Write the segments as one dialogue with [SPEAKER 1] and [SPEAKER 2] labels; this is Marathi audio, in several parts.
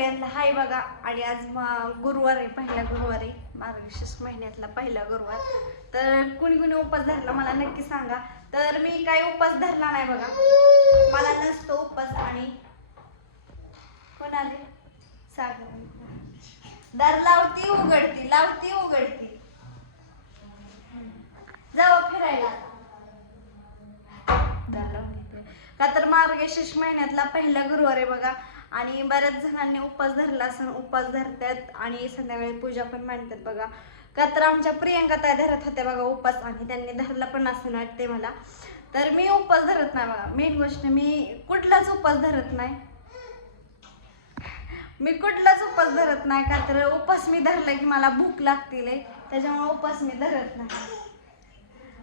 [SPEAKER 1] सगळ्यांना हाय बघा. आणि आज म- गुरुवार आहे पहिला गुरुवार आहे. मार्गशीर्ष महिन्यातला पहिला गुरुवार. तर कुणी कुणी उपास धरला मला नक्की सांगा. तर मी काय उपास धरला नाही बघा. मला नसतो उपास आणि कोण आले दर दार लावती उघडती लावती उघडती. जाऊ फिरायला. दार लावून का तर मार्गशीर्ष महिन्यातला पहिला गुरुवार आहे बघा. आणि बऱ्याच जणांनी उपास धरला असं उपास धरतात आणि संध्याकाळी पूजा पण मांडतात बघा. का तर आमच्या प्रियंका ताई धरत होत्या बघा उपास आणि त्यांनी धरला पण असं वाटते मला. तर मी उपास धरत नाही बघा. मेन गोष्ट मी कुठलाच उपास धरत नाही. मी कुठलाच उपास धरत नाही. का तर उपास मी धरला की मला भूक लागतील त्याच्यामुळे उपास मी धरत नाही.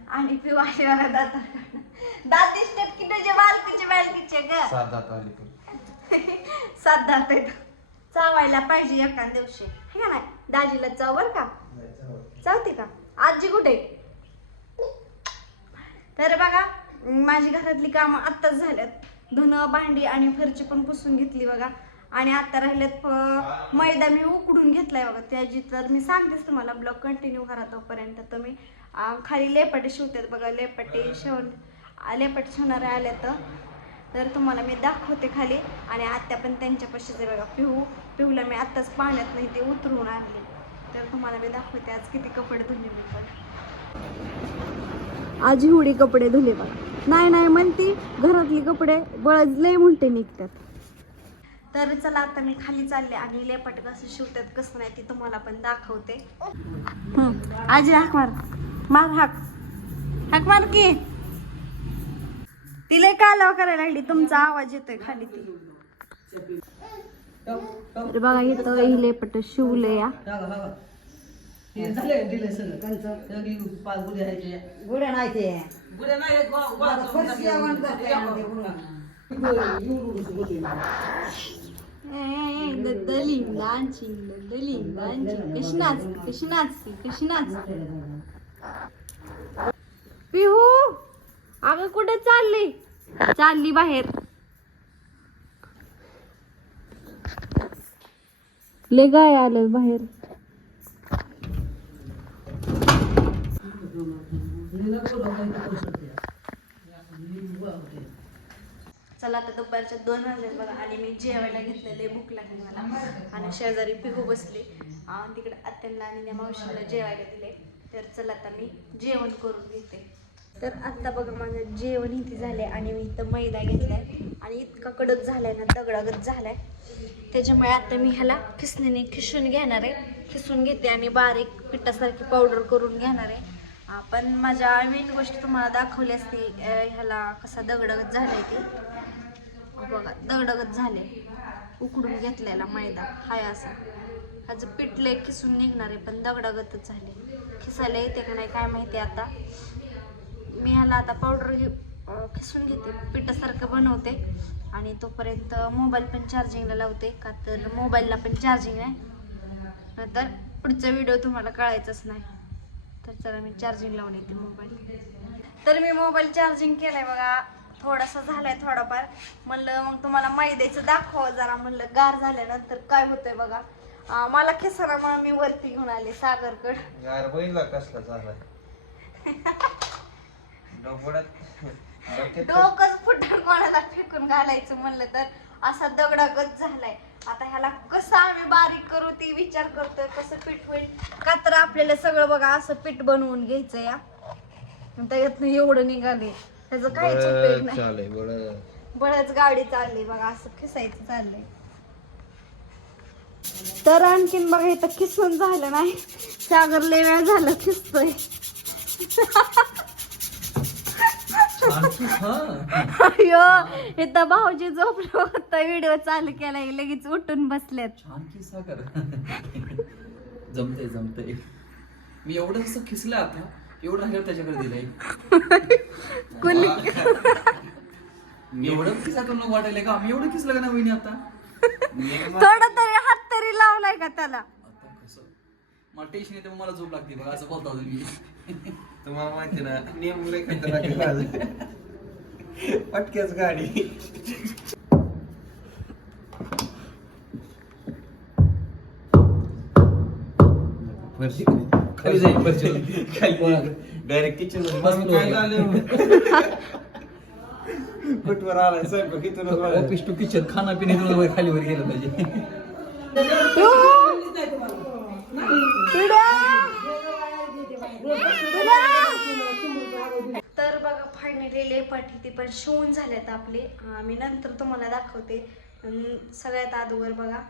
[SPEAKER 1] आणि पिवाशी मला दाता दात दिसतात की तुझे बालकीचे बालकीचे ग.
[SPEAKER 2] सात दात
[SPEAKER 1] आहेत. चावायला पाहिजे एका दिवशी. हे का नाही? दाजीला चाव बर का चावते का? आजी कुठे? तर बघा माझी घरातली कामं आत्ताच झाल्यात. धुणं भांडी आणि फरची पण पुसून घेतली बघा. आणि आता राहिलेत मैदा मी उकडून घेतलाय बघा. त्याची तर मी सांगतेच तुम्हाला ब्लॉग कंटिन्यू करा तोपर्यंत तुम्ही. खाली लेपाटे शिवतात बघा लेपाटे शिवून लेपाटे शिवणारे आले तर. तर तुम्हाला मी दाखवते खाली. आणि आत्या पण त्यांच्यापाशीच आहे बघा पिहू पिहूला मी आत्ताच पाण्यात नाही ते उतरवून आणले. तर तुम्हाला मी दाखवते आज किती कपडे धुले मी पण. आज एवढी कपडे धुले बघा. नाही नाही म्हणती घरातली कपडे लय मुलटे निघतात. तर चला आता मी खाली चालले आणि लेपाट कसं शिवतात कसं नाही ते तुम्हाला पण दाखवते. आजी हाक मार. मार हाक. हाक मार की. तिला कालाव करायला लागली? तुमचा आवाज येतोय खाली ती. तर बघा इथं ही लेपट शिवले या.
[SPEAKER 3] गुड्या नाही ते.
[SPEAKER 1] कशी नाचती कशी नाचती कशी नाचती पिहू! अगं कुठे चालली? चालली बाहेर. ले गाय आलं बाहेर. चला आता दुपारच्या दोन वाजले बघा. आणि मी जेवायला घेतलेले भूक लागली मला. आणि शेजारी पिहू बसली. तिकडे आत्यांना आणि मावशीला जेवायला दिले तर चला आता मी जेवण करून घेते. तर आत्ता बघा माझं जेवण इथे आहे आणि मी इथं मैदा घेतलाय. आणि इतका कडक झालाय ना दगडागत झालाय. त्याच्यामुळे आता मी ह्याला खिसणीने खिसून घेणार आहे. खिसून घेते आणि बारीक पिठासारखी पावडर करून घेणार आहे. पण माझ्या मेन गोष्ट तुम्हाला दाखवली असती ह्याला कसा दगडगत झालाय ते. बघा दगडगत झाले उकडून घेतलेला मैदा हाय असा. ह्याचं पिठलं लय खिसून निघणार आहे पण दगडागतच झाले खिसायला येते का नाही काय माहिती आता. मी ह्याला आता पावडर खिसून घेते. पिठासारखं बनवते. आणि तोपर्यंत मोबाईल पण चार्जिंगला लावते. का तर मोबाईलला पण चार्जिंग आहे. नंतर पुढचा व्हिडिओ तुम्हाला कळायचाच नाही. तर चला मी चार्जिंग लावून येते मोबाईल तर मी मोबाईल चार्जिंग केलाय बघा. थोडासा झालाय थोडाफार. म्हणलं मग तुम्हाला मैद्याचं दाखवा जरा. म्हणलं गार झाल्यानंतर काय होतंय बघा. मला खेसरामुळे मी वरती घेऊन आले सागरकड.
[SPEAKER 2] गार बैला कसला झालाय? डोक्यात
[SPEAKER 1] डोकंच फुटून कोणाला फेकून घालायचं म्हणलं तर असा दगडागत झालाय. आता ह्याला कसं आम्ही बारीक करू ती विचार करतोय कसं पीठ होईल? का तर आपल्याला सगळं बघा असं पीठ बनवून घ्यायचं या त्याच्यातनं एवढं निघाले त्याचं काहीच उपयोग
[SPEAKER 2] बळच
[SPEAKER 1] नाही. बळच गाडी चालली बघा असं खिसायचं चाललंय. तर आणखीन बघा इथं खिसून झालं नाही. सागर लय वेळ झालं खिसतोय. अयो इथं भाऊजी झोपलं होतं व्हिडिओ चालू केला की लगेच उठून बसलेत.
[SPEAKER 4] छान किस्सा कर. जमतंय जमतंय. मी एवढं कसं खिसलं आता? एवढं राहिलं त्याच्याकडे दिलंय.
[SPEAKER 1] कुणी?
[SPEAKER 4] एवढं खिसा करून वाटायला का? आम्ही एवढं खिसलं का ना वहिनी आता?
[SPEAKER 1] थोडं तरी हात तरी लावलाय का त्याला?
[SPEAKER 4] मला टेन्शन येते मला झोप लागते बघा असं बोलता तुम्ही
[SPEAKER 2] तुम्हाला माहिती ना नियम लय खतरनाक पटक्याच गाडी.
[SPEAKER 4] जाईल
[SPEAKER 2] डायरेक्ट किचन बसलो. आलाय? स्वयंपाक
[SPEAKER 4] खाना खाली वर गेलं पाहिजे.
[SPEAKER 1] बघा पाठी ते ती पण शिवून झाल्यात आपले. मी नंतर तुम्हाला दाखवते. सगळ्यात अगोदर बघा.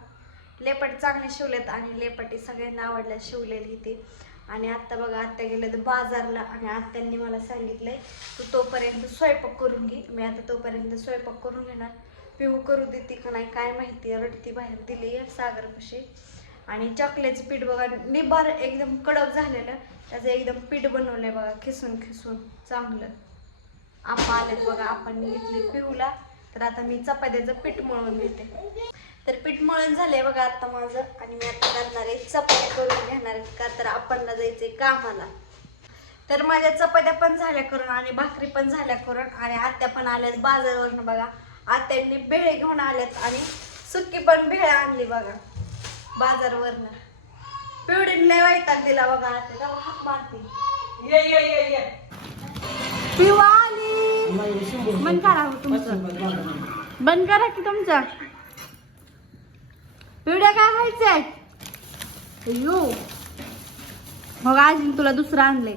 [SPEAKER 1] लेपट चांगले शिवलेत आणि लेपटी सगळ्यांना आवडल्या शिवलेली इथे आणि आत्ता बघा आत्या गेलं तर बाजारला आणि आत्यांनी मला सांगितलंय तू तोपर्यंत स्वयंपाक करून घे. मी आता तोपर्यंत स्वयंपाक करून घेणार. पिऊ करू देते का नाही काय माहिती रडती बाहेर दिली आहे सागरपाशी. आणि चकल्याचं पीठ बघा निबार एकदम कडक झालेलं. त्याचं एकदम पीठ बनवलंय बघा खिसून खिसून. चांगलं. आपा आलेत बघा आपण घेतले पिहूला तर आता मी चपात्याचं पीठ मळून घेते. तर पीठ मळून झालंय बघा आता माझं आणि मी आता करणार आहे चपात्या करून घेणार आहे का तर आपणला जायचंय कामाला. तर माझ्या चपात्या पण झाल्या करून आणि भाकरी पण झाल्या करून आणि आत्या पण आल्यात बाजारवरनं बघा. आत्यांनी भेळे घेऊन आल्यात आणि सुकी पण भेळ आणली बघा बाजारवरनं. पिवडीने लय वैताग दिला बघा आत्या. तेव्हा हाक मारते. पिऊ आली बंद करा हो तुमचं. बंद करा की तुमचा. पिवड्या काय खायचंय अयो मग अजून तुला दुसरं आणलंय.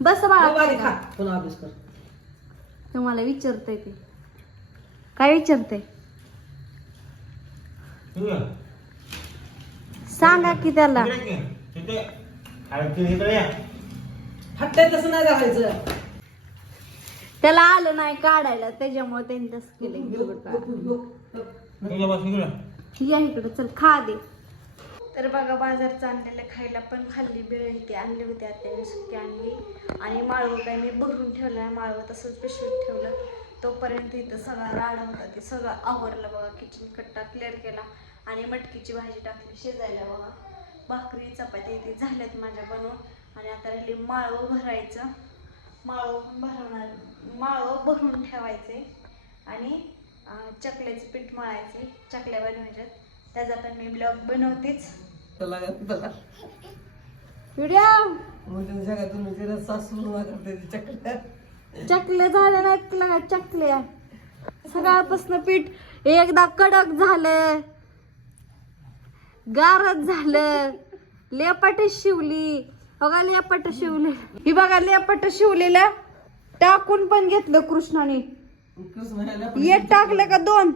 [SPEAKER 1] बस बाळा. तुम्हाला विचारतय ते. काय विचारतय? सांगा की त्याला.
[SPEAKER 3] हट्टे तसं नाही करायचं
[SPEAKER 1] त्याला आलं नाही काढायला त्याच्यामुळे त्यांनी तसं केलं या इकडे चल खा दे. तर बघा बाजारचं आणलेलं खायला पण खाल्ली बिळी ती आणली होती आत्याने सुकी आणली. आणि माळवं काय मी भरून ठेवलं आहे माळवं तसंच पिशवीत ठेवलं. तोपर्यंत इथं सगळा राडा होता ते सगळं आवरलं बघा. किचन कट्टा क्लिअर केला. आणि मटकीची भाजी टाकली शिजायला बघा. भाकरी चपाती ते झाल्यात माझ्या बनवून. आणि आता राहिली माळवं भरायचं. माळवं भरवणार माळवं भरून ठेवायचे. आणि चकल्याचं पीठ मळायचे चकल्या बनवायच्यात. त्याचा पण मी ब्लॉग बनवतेच. व्हिडिओ! चकले झाले नाहीत चकल्या? सकाळपासून पीठ एकदा कडक झालं. गारच झालं. लेपाट शिवली. बघा लेपाट शिवले. ही बघा लेपाट शिवलेल्या टाकून पण घेतलं कृष्णाने. एक टाकलं का दोन?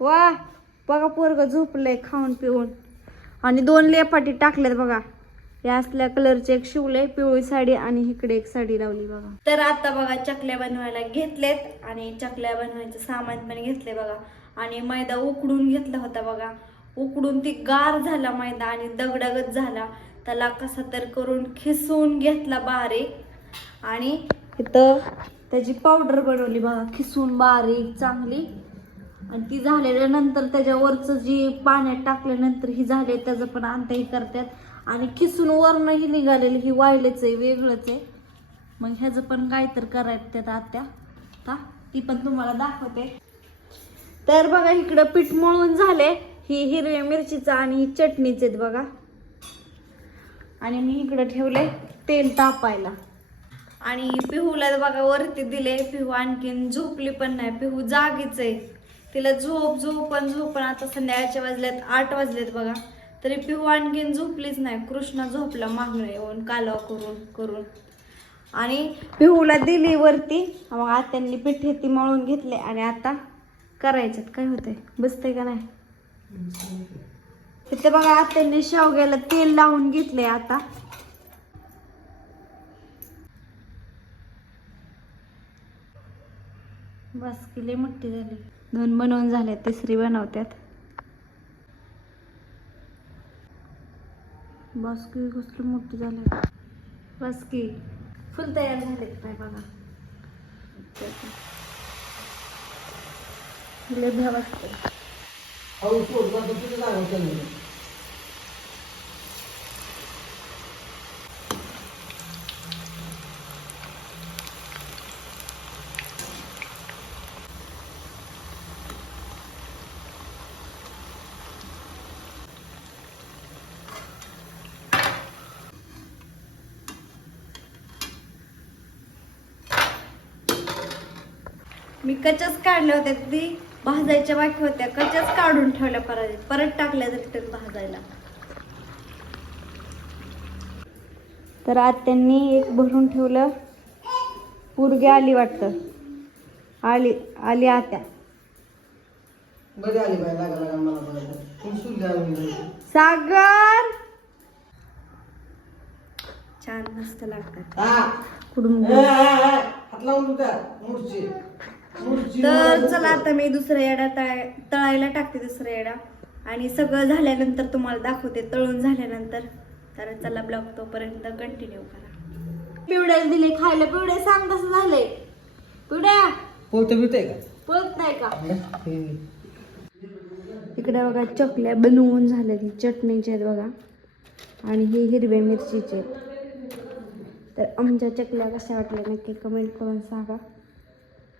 [SPEAKER 1] वा. बघा पोरग झोपलंय खाऊन पिऊन. आणि दोन लेपाटी टाकल्यात बघा. या असल्या कलरचे एक शिवले पिवळी साडी आणि इकडे एक साडी लावली बघा. तर आता बघा चकल्या बनवायला घेतलेत आणि चकल्या बनवायचं सामान पण घेतले बघा. आणि मैदा उकडून घेतला होता बघा. उकडून ती गार झाला मैदा आणि दगडगत झाला. त्याला कसा तर करून खिसून घेतला बारीक. आणि इथं त्याची पावडर बनवली बघा खिसून बारीक चांगली. आणि ती झालेल्या नंतर त्याच्यावरचं जी पाण्यात टाकल्यानंतर ही झाले त्याचं पण अंतही करतात. आणि खिसून वरणही ही निघालेलं ही वायलेच आहे वेगळंच आहे. मग ह्याचं पण काय तर करायचं त्यात आत्या. आता ती पण तुम्हाला दाखवते. तर बघा इकडं पीठ मळून झाले. ही हिरव्या मिरचीचं आणि ही चटणीच आहेत बघा. आणि मी इकडं ठेवले तेल तापायला. आणि पिहूला बघा वरती दिले पिहू आणखीन झोपली पण नाही. पिहू जागीच आहे. तिला झोप झोप पण झोप पण आता संध्याकाळच्या वाजल्यात आठ वाजलेत बघा. तरी पिहू आणखीन झोपलीच नाही. कृष्णा झोपला मागणं येऊन कालवा करून करून. आणि पिहूला दिली वरती. मग आत्यांनी पिठे ती मळून घेतले आणि आता करायच्यात. काय होतंय? बसतंय का नाही? इथे बघा आत्यांनी शेवग्याला तेल लावून घेतलंय आता. बस किले मोठी झाली. दोन बनवून झाले तिसरी बनवत्यात. बस की कसली मोठी झाली. बस की फुल तयार झालेत काय बघा. लय भ्या वाटतं हळू सोडला तुझं जागा केलं मी कचच काढले होते ती भाजायच्या बाकी होत्या. कच्याच काढून ठेवल्या परत परत टाकल्या रिटर्न भाजायला. तर आत्यांनी एक भरून ठेवलं. पुरगी आली वाटतं. आली आली आत्या. सागर! छान मस्त लागतात. कुडून
[SPEAKER 3] ए, हात लावून
[SPEAKER 1] तर चला आता मी दुसऱ्या येडा तळ- तळायला टाकते दुसऱ्या येडा आणि सगळं झाल्यानंतर तुम्हाला दाखवते तळून झाल्यानंतर. तर चला ब्लॉग तोपर्यंत कंटिन्यू करा. पिवड्याला दिले खायला पिवड्या सांग कसं झालंय. पिवड्या
[SPEAKER 3] पोहते बिवते का?
[SPEAKER 1] पळत नाही का. इकडे बघा चकल्या बनवून झाल्या ती चटणीचे आहेत बघा. आणि हे हिरव्या मिरचीचे आहेत. तर आमच्या चकल्या कशा वाटल्या नक्की कमेंट करून सांगा.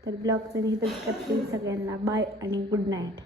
[SPEAKER 1] तर ब्लॉगचं इथंच करते सगळ्यांना. बाय आणि गुड नाईट.